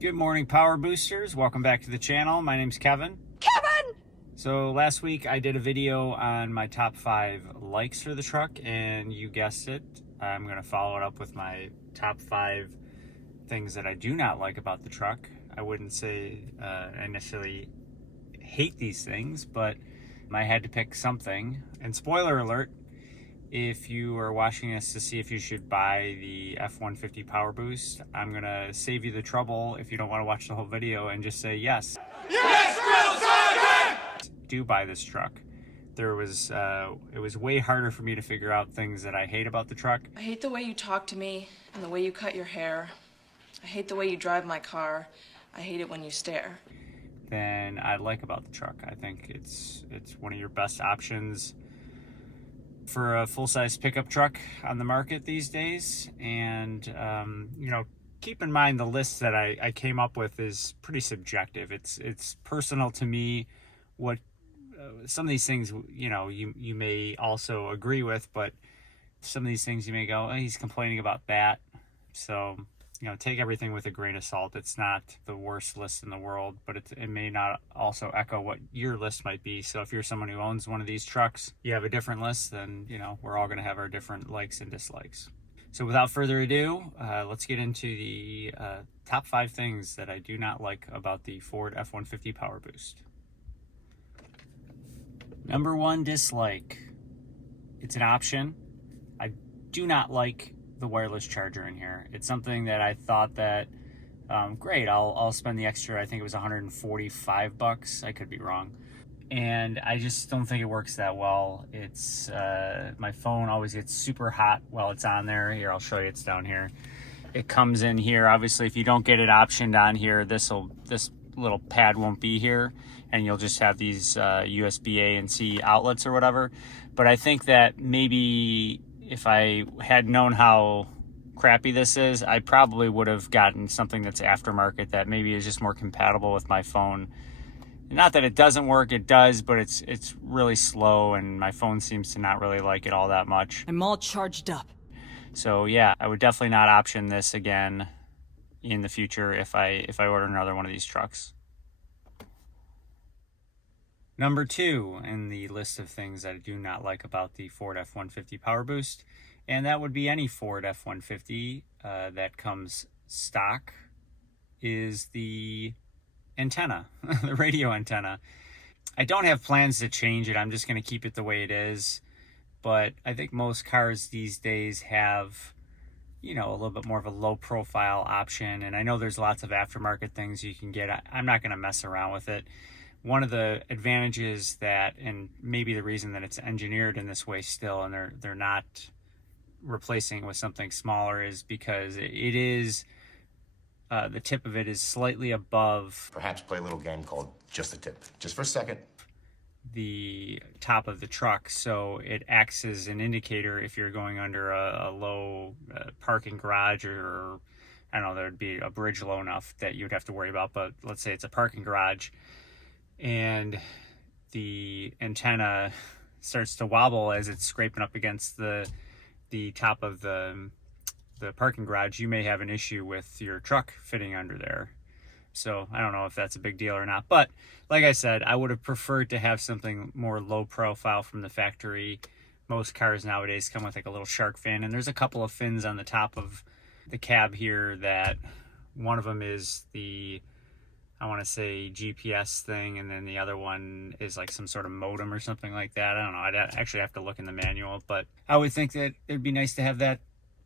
Good morning, Power Boosters. Welcome back to the channel. My name's Kevin. So last week I did a video on my top 5 likes for the truck, and you guessed it, I'm going to follow it up with my top 5 things that I do not like about the truck. I wouldn't say I necessarily hate these things, but I had to pick something. And spoiler alert, if you are watching this to see if you should buy the F150 Powerboost, I'm going to save you the trouble if you don't want to watch the whole video and just say yes. Yes, Drill Sergeant! Do buy this truck. It was way harder for me to figure out things that I hate about the truck. I hate the way you talk to me and the way you cut your hair. I hate the way you drive my car. I hate it when you stare. Than I like about the truck. I think it's one of your best options for a full-size pickup truck on the market these days. And keep in mind the list that I came up with is pretty subjective. It's personal to me. What some of these things you may also agree with, but some of these things you may go, oh, he's complaining about that. So take everything with a grain of salt. It's not the worst list in the world, but it may not also echo what your list might be. So if you're someone who owns one of these trucks, you have a different list, then we're all going to have our different likes and dislikes. So without further ado, let's get into the top 5 things that I do not like about the Ford F-150 Powerboost. Number 1 dislike. It's an option. I do not like the wireless charger in here. It's something that I thought that great, I'll spend the extra, I think it was $145. I could be wrong. And I just don't think it works that well. It's my phone always gets super hot while it's on there. Here, I'll show you, it's down here. It comes in here. Obviously, if you don't get it optioned on here, this little pad won't be here, and you'll just have these USB A and C outlets or whatever. But I think that maybe if I had known how crappy this is, I probably would have gotten something that's aftermarket that maybe is just more compatible with my phone. Not that it doesn't work, it does, but it's really slow, and my phone seems to not really like it all that much. I'm all charged up. So yeah, I would definitely not option this again in the future if I order another one of these trucks. Number 2 in the list of things that I do not like about the Ford F-150 Powerboost, and that would be any Ford F-150 that comes stock, is the antenna, the radio antenna. I don't have plans to change it. I'm just going to keep it the way it is. But I think most cars these days have, a little bit more of a low profile option. And I know there's lots of aftermarket things you can get. I'm not going to mess around with it. One of the advantages that, and maybe the reason that it's engineered in this way still, and they're not replacing it with something smaller, is because it is, the tip of it is slightly above. Perhaps play a little game called Just the Tip, just for a second. The top of the truck, so it acts as an indicator if you're going under a low parking garage, or I don't know, there'd be a bridge low enough that you'd have to worry about, but let's say it's a parking garage and the antenna starts to wobble as it's scraping up against the top of the parking garage, you may have an issue with your truck fitting under there. So I don't know if that's a big deal or not, but like I said, I would have preferred to have something more low profile from the factory. Most cars nowadays come with like a little shark fin, and there's a couple of fins on the top of the cab here that one of them is the, I want to say, GPS thing, and then the other one is like some sort of modem or something like that. I don't know. I'd actually have to look in the manual, but I would think that it'd be nice to have that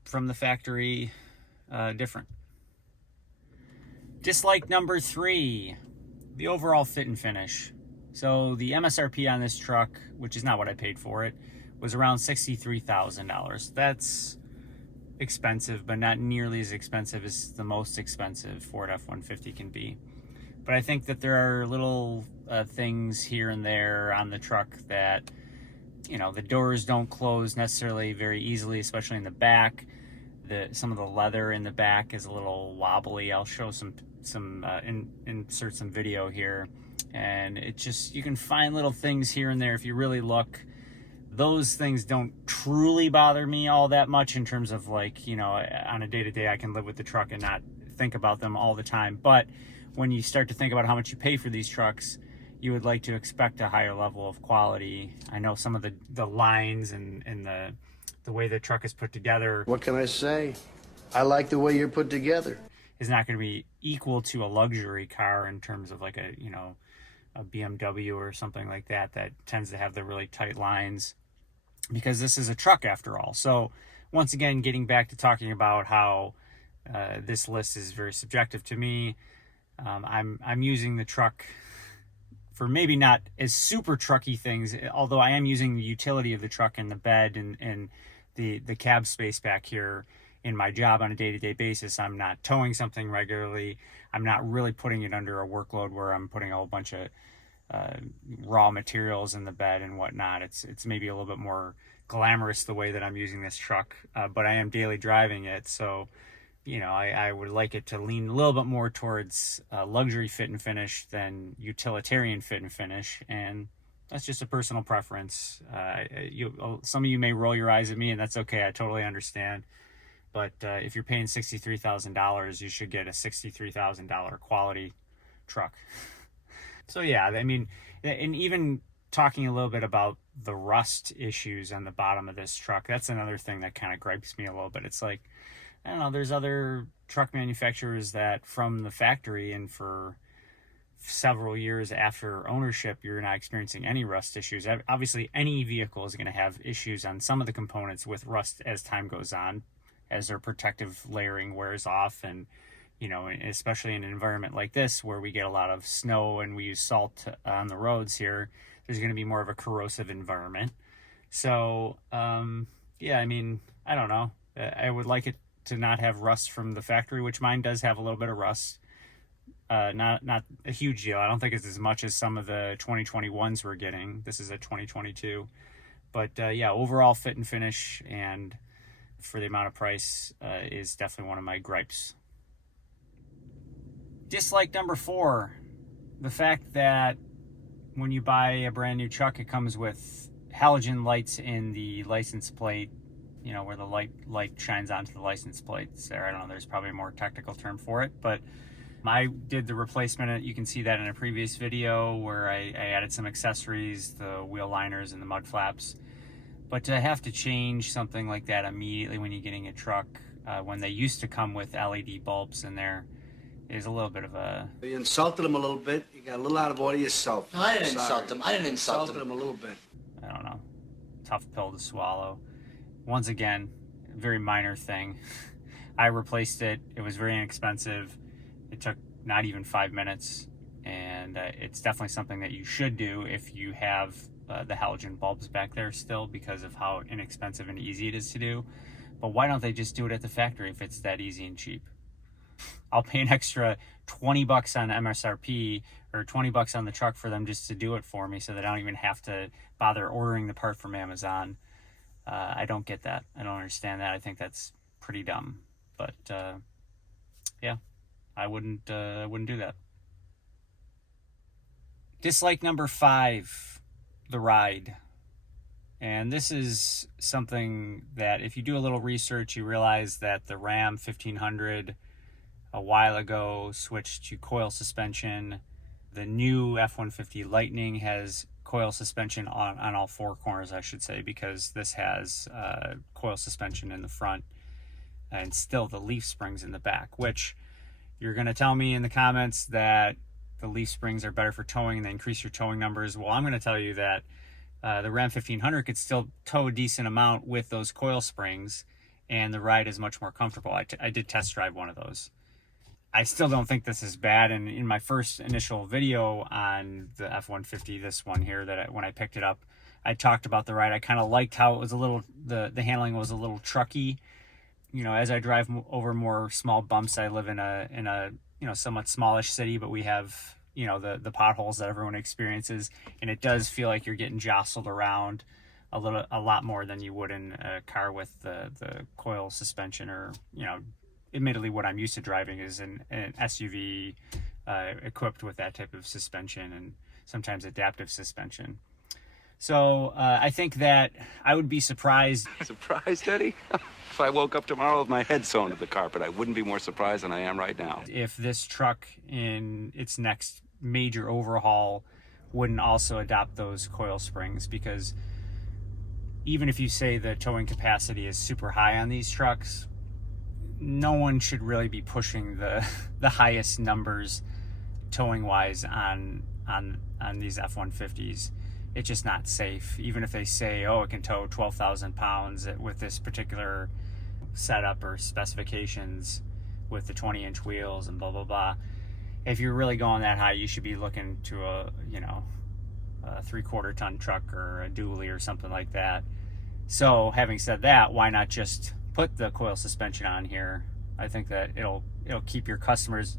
from the factory different. Dislike number 3, the overall fit and finish. So the MSRP on this truck, which is not what I paid for it, was around $63,000. That's expensive, but not nearly as expensive as the most expensive Ford F-150 can be. But I think that there are little things here and there on the truck that, the doors don't close necessarily very easily, especially in the back. Some of the leather in the back is a little wobbly. I'll show insert some video here, and it just, you can find little things here and there if you really look Those things don't truly bother me all that much in terms of like, you know, on a day-to-day I can live with the truck and not think about them all the time. But when you start to think about how much you pay for these trucks, you would like to expect a higher level of quality. I know some of the lines and the way the truck is put together. What can I say? I like the way you're put together. Is not going to be equal to a luxury car in terms of like a, you know, a BMW or something like that that tends to have the really tight lines, because this is a truck after all. So once again, getting back to talking about how this list is very subjective to me, I'm using the truck for maybe not as super trucky things, although I am using the utility of the truck and the bed and the cab space back here in my job on a day-to-day basis. I'm not towing something regularly. I'm not really putting it under a workload where I'm putting a whole bunch of raw materials in the bed and whatnot. It's maybe a little bit more glamorous the way that I'm using this truck, but I am daily driving it. So, you know, I would like it to lean a little bit more towards luxury fit and finish than utilitarian fit and finish. And that's just a personal preference. Some of you may roll your eyes at me, and that's okay. I totally understand. But if you're paying $63,000, you should get a $63,000 quality truck. So yeah, I mean, and even talking a little bit about the rust issues on the bottom of this truck, that's another thing that kind of gripes me a little bit. It's like, I don't know, there's other truck manufacturers that from the factory and for several years after ownership, you're not experiencing any rust issues. Obviously, any vehicle is going to have issues on some of the components with rust as time goes on, as their protective layering wears off. And, you know, especially in an environment like this where we get a lot of snow and we use salt on the roads here, there's going to be more of a corrosive environment. So, yeah, I mean, I don't know. I would like it to not have rust from the factory, which mine does have a little bit of rust. Not a huge deal. I don't think it's as much as some of the 2021s we're getting. This is a 2022. But yeah, overall fit and finish and for the amount of price is definitely one of my gripes. Dislike number 4, the fact that when you buy a brand new truck, it comes with halogen lights in the license plate, you know, where the light shines onto the license plates there. I don't know, there's probably a more technical term for it, but I did the replacement. You can see that in a previous video where I added some accessories, the wheel liners and the mud flaps. But to have to change something like that immediately when you're getting a truck, when they used to come with LED bulbs in there, is a little bit of a... You insulted him a little bit. You got a little out of order yourself. No, I didn't insult him. I didn't insult Insulted him a little bit. I don't know, tough pill to swallow. Once again, very minor thing. I replaced it. It was very inexpensive. It took not even 5 minutes, and it's definitely something that you should do if you have the halogen bulbs back there still, because of how inexpensive and easy it is to do. But why don't they just do it at the factory if it's that easy and cheap? I'll pay an extra $20 on MSRP or $20 on the truck for them just to do it for me, so that I don't even have to bother ordering the part from Amazon. I don't get that. I don't understand that. I think that's pretty dumb. But yeah, I wouldn't do that. Dislike number 5, the ride. And this is something that if you do a little research, you realize that the Ram 1500 a while ago switched to coil suspension. The new F150 Lightning has coil suspension on all 4 corners, I should say, because this has coil suspension in the front and still the leaf springs in the back, which you're going to tell me in the comments that the leaf springs are better for towing and they increase your towing numbers. Well, I'm going to tell you that the Ram 1500 could still tow a decent amount with those coil springs, and the ride is much more comfortable. I did test drive one of those. I still don't think this is bad. And in my first initial video on the F150, this one here, when I picked it up, I talked about the ride. I kind of liked how it was a little, the handling was a little trucky. You know, as I drive over more small bumps, I live in a you know, somewhat smallish city, but we have, you know, the potholes that everyone experiences, and it does feel like you're getting jostled around a lot more than you would in a car with the coil suspension, or, you know, admittedly what I'm used to driving is an SUV equipped with that type of suspension and sometimes adaptive suspension. So I think that I would be surprised. Surprised, Eddie? If I woke up tomorrow with my head sewn to the carpet, I wouldn't be more surprised than I am right now. If this truck in its next major overhaul wouldn't also adopt those coil springs, because even if you say the towing capacity is super high on these trucks, no one should really be pushing the highest numbers towing wise on these F-150s. It's just not safe. Even if they say, oh, it can tow 12,000 pounds with this particular setup or specifications with the 20-inch wheels and blah blah blah. If you're really going that high, you should be looking to a 3/4 ton truck or a dually or something like that. So having said that, why not just put the coil suspension on here? I think that it'll keep your customers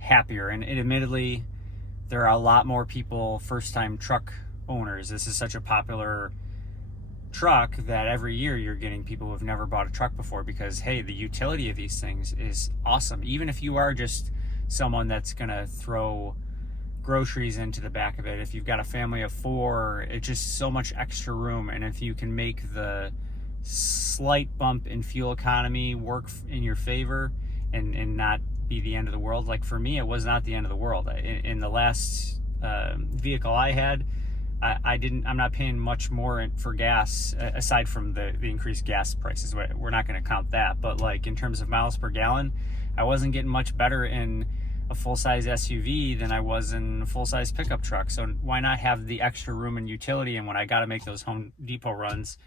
happier. And admittedly, there are a lot more people, first-time truck owners. This is such a popular truck that every year you're getting people who have never bought a truck before, because hey, the utility of these things is awesome. Even if you are just someone that's gonna throw groceries into the back of it, if you've got a family of 4, it's just so much extra room. And if you can make the slight bump in fuel economy work in your favor and not be the end of the world, like for me, it was not the end of the world. In the last vehicle I had, I'm not paying much more for gas, aside from the increased gas prices. We're not going to count that, but like in terms of miles per gallon, I wasn't getting much better in a full-size SUV than I was in a full-size pickup truck. So why not have the extra room and utility? And when I got to make those Home Depot runs,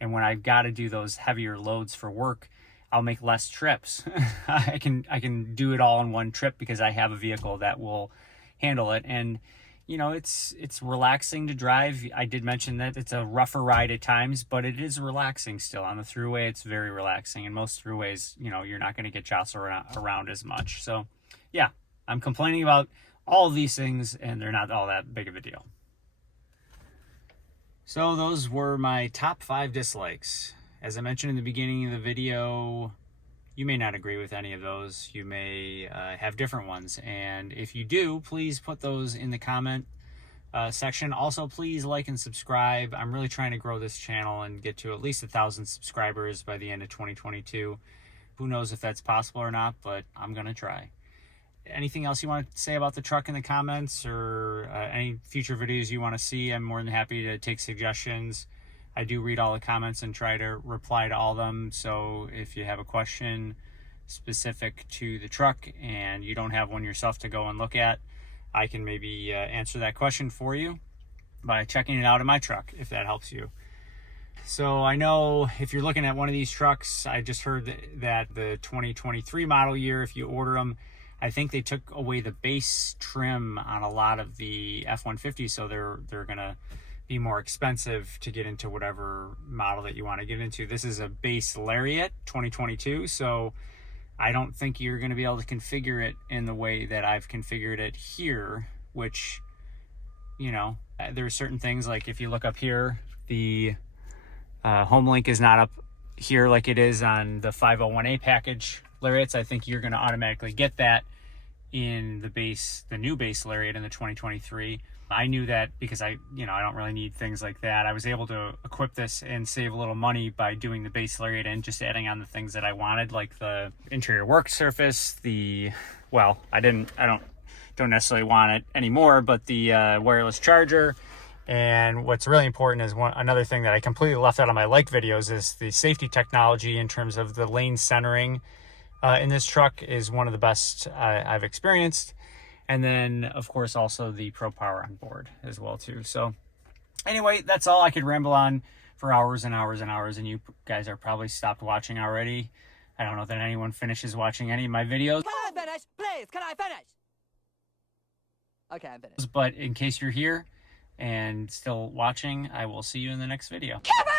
and when I've got to do those heavier loads for work, I'll make less trips. I can do it all in one trip because I have a vehicle that will handle it. And you know, it's relaxing to drive. I did mention that it's a rougher ride at times, but it is relaxing still. On the throughway, it's very relaxing. And most throughways, you know, you're not going to get jostled around as much. So yeah, I'm complaining about all of these things, and they're not all that big of a deal. So those were my top 5 dislikes. As I mentioned in the beginning of the video, you may not agree with any of those. You may have different ones. And if you do, please put those in the comment section. Also, please like and subscribe. I'm really trying to grow this channel and get to at least 1,000 subscribers by the end of 2022. Who knows if that's possible or not, but I'm going to try. Anything else you want to say about the truck in the comments, or any future videos you want to see? I'm more than happy to take suggestions. I do read all the comments and try to reply to all of them. So if you have a question specific to the truck and you don't have one yourself to go and look at, I can maybe answer that question for you by checking it out in my truck, if that helps you. So I know if you're looking at one of these trucks, I just heard that the 2023 model year, if you order them, I think they took away the base trim on a lot of the F-150, so they're gonna be more expensive to get into whatever model that you want to get into. This is a base Lariat 2022, so I don't think you're going to be able to configure it in the way that I've configured it here, which, you know, there are certain things, like if you look up here, the home link is not up here like it is on the 501A package Lariats. I think you're going to automatically get that in the new base Lariat in the 2023. I knew that because I don't really need things like that. I was able to equip this and save a little money by doing the base Lariat and just adding on the things that I wanted, like the interior work surface, I don't necessarily want it anymore, but the wireless charger. And what's really important is another thing that I completely left out of my liked videos is the safety technology in terms of the lane centering in this truck is one of the best I've experienced. And then, of course, also the Pro Power on board as well, too. So anyway, that's all. I could ramble on for hours and hours and hours, and you guys are probably stopped watching already. I don't know that anyone finishes watching any of my videos. Can I finish? Please, can I finish? Okay, I'm finished. But in case you're here and still watching, I will see you in the next video. Kevin!